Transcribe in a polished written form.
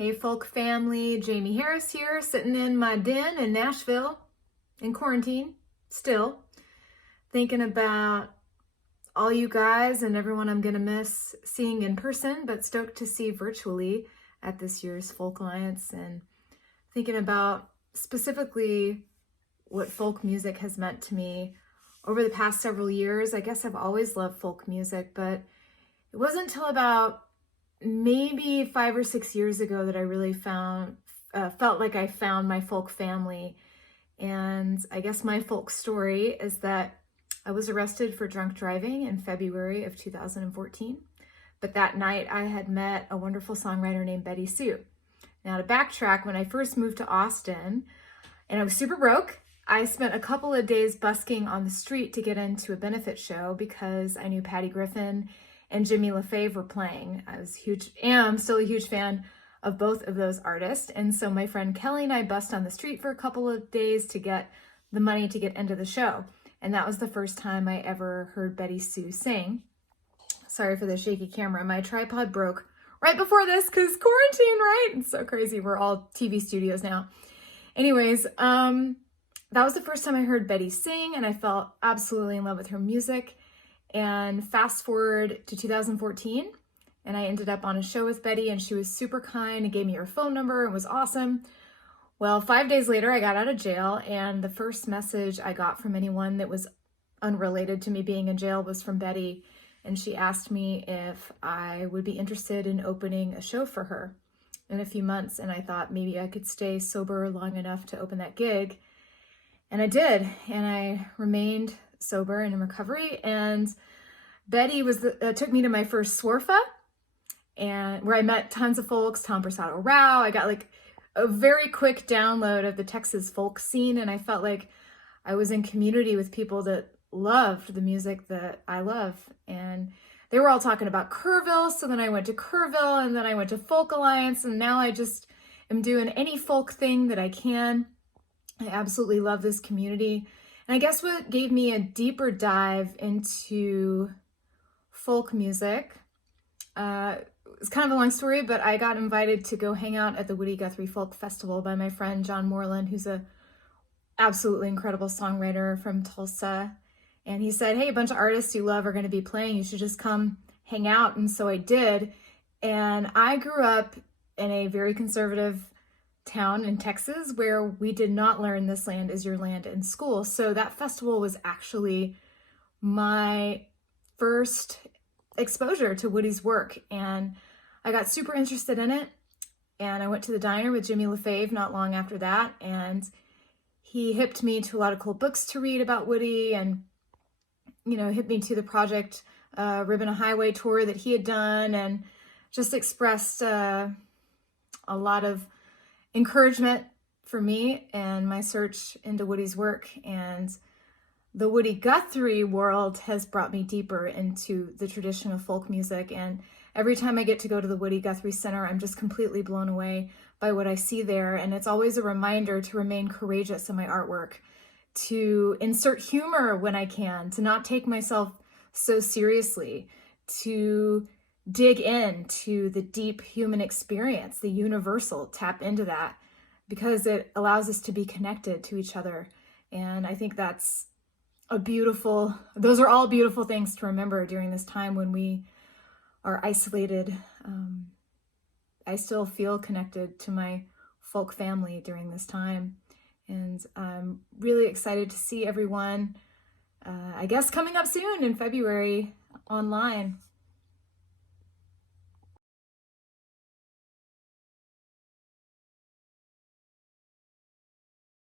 Hey folk family, Jaimee Harris here, sitting in my den in Nashville in quarantine, still thinking about all you guys and everyone I'm gonna miss seeing in person, but stoked to see virtually at this year's Folk Alliance, and thinking about specifically what folk music has meant to me over the past several years. I guess I've always loved folk music, but it wasn't until about maybe 5 or 6 years ago that I really felt like I found my folk family. And I guess my folk story is that I was arrested for drunk driving in February of 2014. But that night I had met a wonderful songwriter named Betty Sue. Now, to backtrack, when I first moved to Austin and I was super broke, I spent a couple of days busking on the street to get into a benefit show because I knew Patty Griffin and Jimmy LaFave were playing. I'm still a huge fan of both of those artists. And so my friend Kelly and I bussed on the street for a couple of days to get the money to get into the show. And that was the first time I ever heard Betty Sue sing. Sorry for the shaky camera. My tripod broke right before this because quarantine, right? It's so crazy. We're all TV studios now. Anyways, that was the first time I heard Betty sing, and I fell absolutely in love with her music. And fast forward to 2014, and I ended up on a show with Betty, and she was super kind and gave me her phone number. It was awesome. Well, 5 days later, I got out of jail, and the first message I got from anyone that was unrelated to me being in jail was from Betty, and she asked me if I would be interested in opening a show for her in a few months, and I thought maybe I could stay sober long enough to open that gig. And I did, and I remained sober and in recovery. And Betty took me to my first Swarfa, and where I met tons of folks, Tom Persado Rao. I got like a very quick download of the Texas folk scene, and I felt like I was in community with people that loved the music that I love. And they were all talking about Kerrville, so then I went to Kerrville, and then I went to Folk Alliance, and now I just am doing any folk thing that I can. I absolutely love this community. And I guess what gave me a deeper dive into folk music, it's kind of a long story, but I got invited to go hang out at the Woody Guthrie Folk Festival by my friend John Moreland, who's a absolutely incredible songwriter from Tulsa. And he said, hey, a bunch of artists you love are going to be playing. You should just come hang out. And so I did. And I grew up in a very conservative town in Texas where we did not learn this land is your land in school. So that festival was actually my first exposure to Woody's work, and I got super interested in it. And I went to the diner with Jimmy LaFave not long after that, and he hipped me to a lot of cool books to read about Woody, and hipped me to the Project Ribbon a Highway tour that he had done, and just expressed a lot of encouragement for me and my search into Woody's work. And the Woody Guthrie world has brought me deeper into the tradition of folk music. And every time I get to go to the Woody Guthrie Center, I'm just completely blown away by what I see there. And it's always a reminder to remain courageous in my artwork, to insert humor when I can, to not take myself so seriously, to dig into the deep human experience, the universal, tap into that, because it allows us to be connected to each other. And I think those are all beautiful things to remember during this time when we are isolated. I still feel connected to my folk family during this time. And I'm really excited to see everyone, I guess, coming up soon in February online.